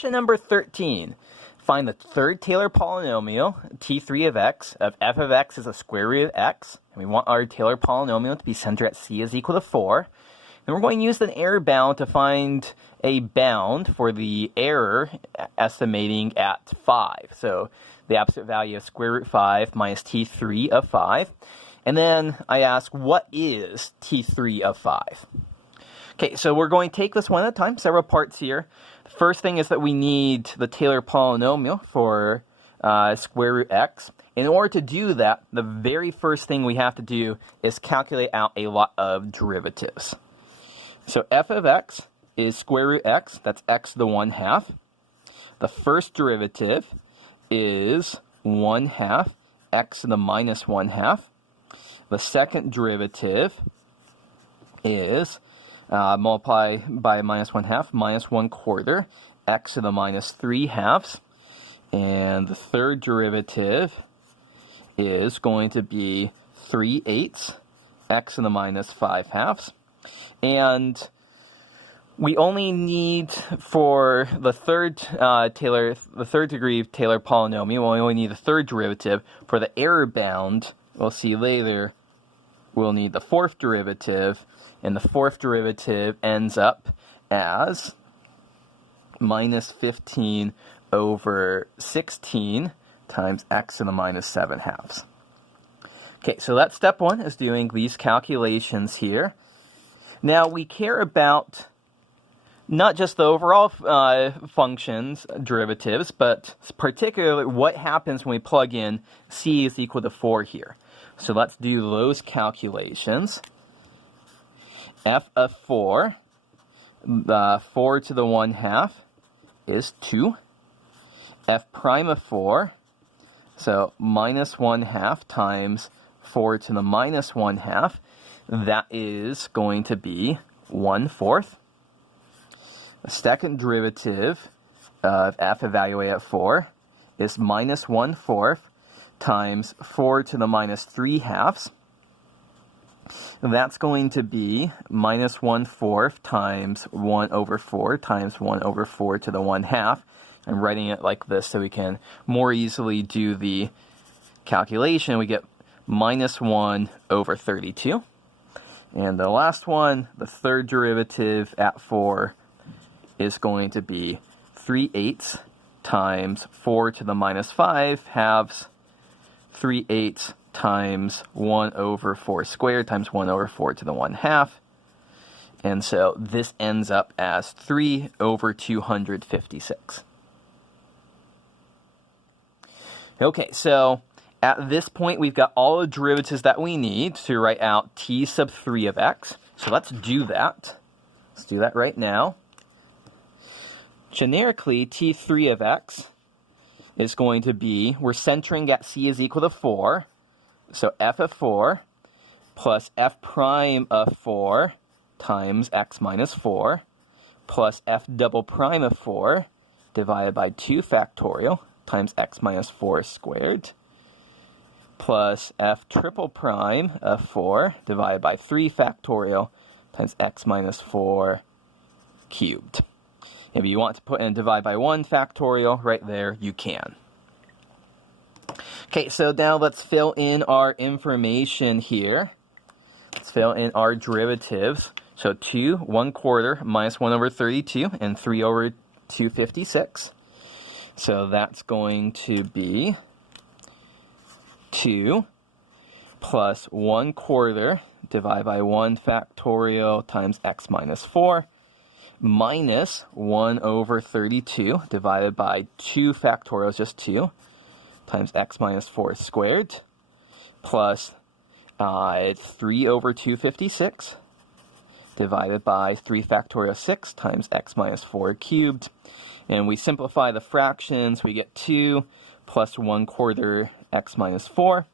Question number 13. Find the third Taylor polynomial, t3 of x, of f of x is a square root of x. And we want our Taylor polynomial to be centered at c is equal to 4. And we're going to use an error bound to find a bound for the error estimating at 5. So the absolute value of square root 5 minus t3 of 5. And then I ask, what is t3 of 5? Okay, so we're going to take this one at a time, several parts here. The first thing is that we need the Taylor polynomial for square root x. In order to do that, the very first thing we have to do is calculate out a lot of derivatives. So f of x is square root x, that's x to the 1/2. The first derivative is 1/2 x to the minus 1/2. The second derivative is multiply by minus 1/2, minus 1/4, x to the minus 3/2. And the third derivative is going to be 3/8, x to the minus 5/2. And we only need, for the third degree of Taylor polynomial, we only need the third derivative. For the error bound, we'll see later, we'll need the fourth derivative, and the fourth derivative ends up as minus 15 over 16 times x to the minus 7/2. Okay, so that's step one, is doing these calculations here. Now we care about not just the overall functions, derivatives, but particularly what happens when we plug in c is equal to 4 here. So let's do those calculations. F of 4, 4 to the 1/2 is 2. F prime of 4, so minus 1/2 times 4 to the minus 1/2, that is going to be 1/4. The second derivative of f evaluated at 4 is minus 1/4 times 4 to the minus 3/2. That's going to be minus 1/4 times 1 over 4 times 1 over 4 to the 1/2. I'm writing it like this so we can more easily do the calculation. We get minus 1 over 32. And the last one, the third derivative at 4, is going to be 3/8 times 4 to the minus 5/2, 3/8 times 1 over 4 squared times 1 over 4 to the 1/2. And so this ends up as 3 over 256. Okay, so at this point we've got all the derivatives that we need to write out t sub 3 of x. So let's do that. Let's do that right now. Generically, t3 of x is going to be, we're centering at c is equal to 4. So f of 4 plus f prime of 4 times x minus 4 plus f double prime of 4 divided by 2 factorial times x minus 4 squared plus f triple prime of 4 divided by 3 factorial times x minus 4 cubed. If you want to put in divide by 1 factorial right there, you can. Okay, so now let's fill in our information here. Let's fill in our derivatives. So 2, 1/4 minus 1 over 32 and 3 over 256. So that's going to be 2 plus 1/4 divided by 1 factorial times x minus 4 minus 1 over 32 divided by 2 factorial is just 2 times x minus 4 squared plus 3 over 256 divided by 3 factorial 6 times x minus 4 cubed. And we simplify the fractions, we get 2 plus 1/4 x minus 4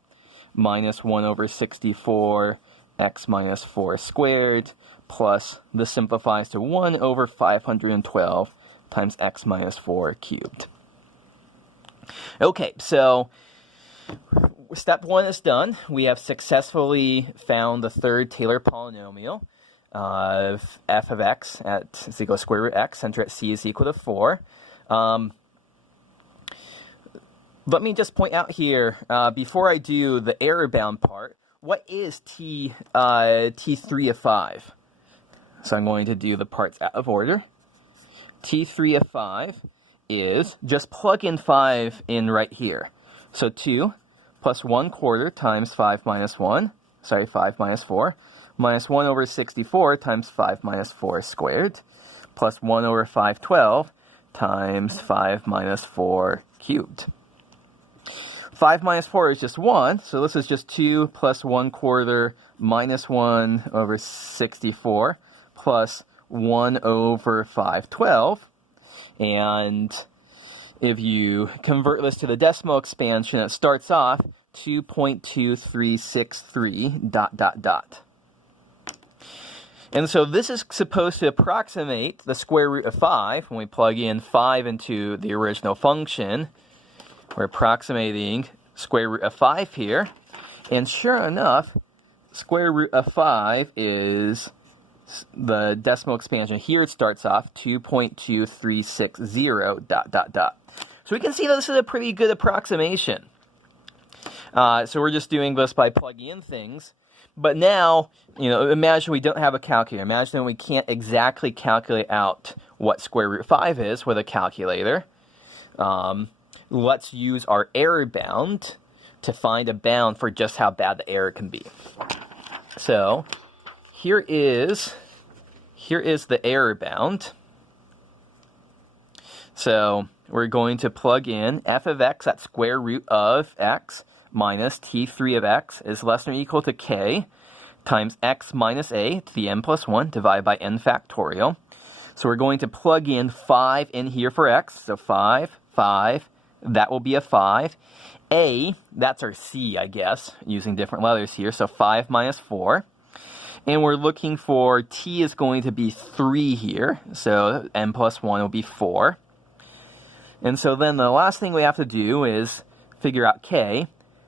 minus 1 over 64 x minus 4 squared plus this simplifies to 1 over 512 times x minus 4 cubed. Okay, so step 1 is done. We have successfully found the third Taylor polynomial of f of x at is equal to square root x, center at c is equal to 4. Let me just point out here, before I do the error-bound part, what is T3 of 5? So I'm going to do the parts out of order. T3 of 5 is, just plug in 5 in right here. So 2 plus 1/4 times 5 minus 1, 5 minus 4, minus 1 over 64 times 5 minus 4 squared, plus 1 over 512 times 5 minus 4 cubed. 5 minus 4 is just 1, so this is just 2 plus 1/4 minus 1 over 64 plus 1 over 512. And if you convert this to the decimal expansion, it starts off 2.2363 ... And so this is supposed to approximate the square root of 5. When we plug in 5 into the original function, we're approximating square root of 5 here. And sure enough, square root of 5 is the decimal expansion. Here it starts off 2.2360 ... So we can see that this is a pretty good approximation. So we're just doing this by plugging in things. But now, imagine we don't have a calculator. Imagine we can't exactly calculate out what square root 5 is with a calculator. Let's use our error bound to find a bound for just how bad the error can be. So here is the error bound. So we're going to plug in f of x at square root of x minus t3 of x is less than or equal to k times x minus a to the n plus 1 divided by n factorial. So we're going to plug in 5 in here for x. So 5, 5, that will be a 5. A, that's our c, I guess, using different letters here. So 5 minus 4. And we're looking for t is going to be 3 here. So n plus 1 will be 4. And so then the last thing we have to do is figure out k.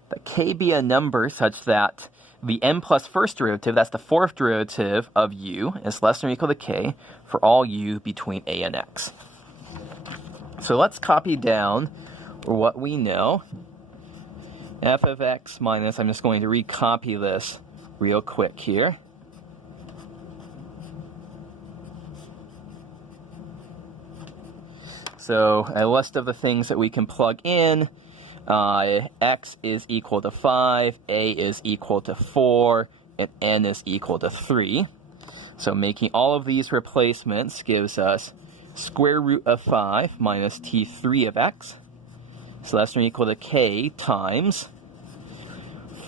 That k be a number such that the n plus first derivative, that's the fourth derivative of u, is less than or equal to k for all u between a and x. So let's copy down what we know. F of x minus, I'm just going to recopy this real quick here. So a list of the things that we can plug in. X is equal to 5, a is equal to 4, and n is equal to 3. So making all of these replacements gives us square root of 5 minus t3 of x. So less than or equal to k times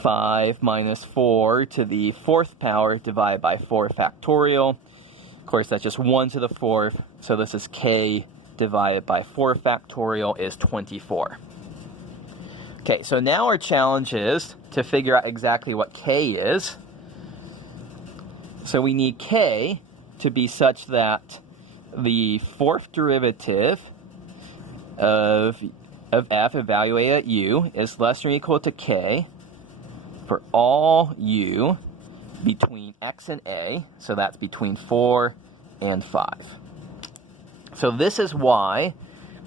5 minus 4 to the 4th power divided by 4 factorial. Of course, that's just 1 to the 4th. So this is k divided by 4 factorial is 24. Okay, so now our challenge is to figure out exactly what k is. So we need k to be such that the 4th derivative of f evaluated at u is less than or equal to k for all u between x and a, so that's between 4 and 5. So this is why,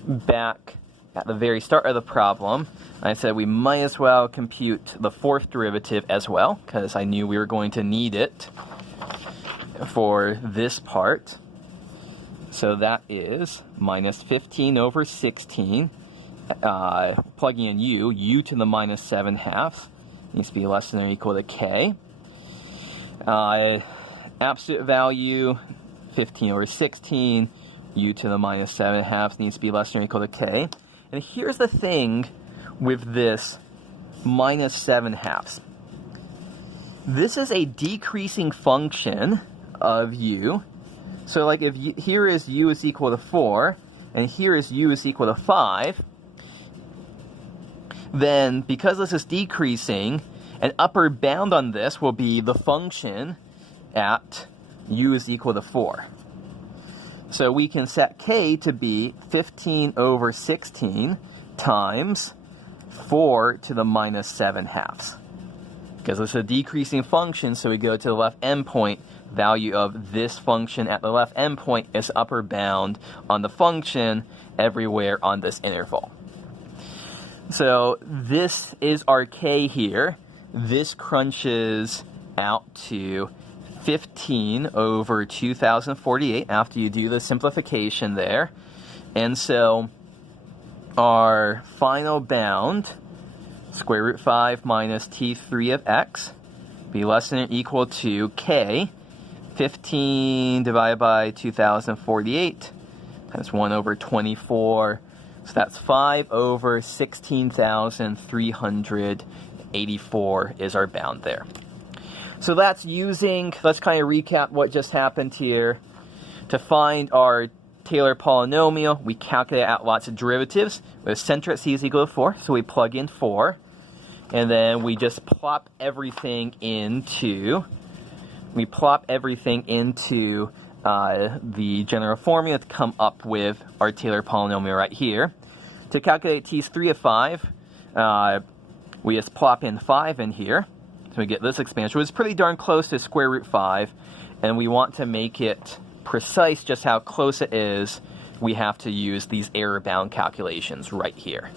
back at the very start of the problem, I said we might as well compute the 4th derivative as well, because I knew we were going to need it for this part. So that is minus 15 over 16, plugging in u to the minus 7 halves, needs to be less than or equal to k. Absolute value, 15 over 16, u to the minus 7 halves needs to be less than or equal to k. And here's the thing with this minus 7 halves. This is a decreasing function of u. So like if here is u is equal to 4, and here is u is equal to 5, then because this is decreasing, an upper bound on this will be the function at u is equal to 4. So we can set k to be 15 over 16 times 4 to the minus 7 halves. because it's a decreasing function, so we go to the left endpoint. Value of this function at the left endpoint is upper bound on the function everywhere on this interval. So this is our k here. This crunches out to 15 over 2048 after you do the simplification there. And so our final bound, square root 5 minus t3 of x, be less than or equal to k. 15 divided by 2048 times 1 over 24. So that's 5 over 16,384 is our bound there. So that's using, let's kind of recap what just happened here. To find our Taylor polynomial, we calculate out lots of derivatives. With center at c is equal to 4, so we plug in 4. And then we just plop everything into the general formula to come up with our Taylor polynomial right here. To calculate t's 3 of 5, we just plop in 5 in here. So we get this expansion, which is pretty darn close to square root 5. And we want to make it precise just how close it is. We have to use these error bound calculations right here.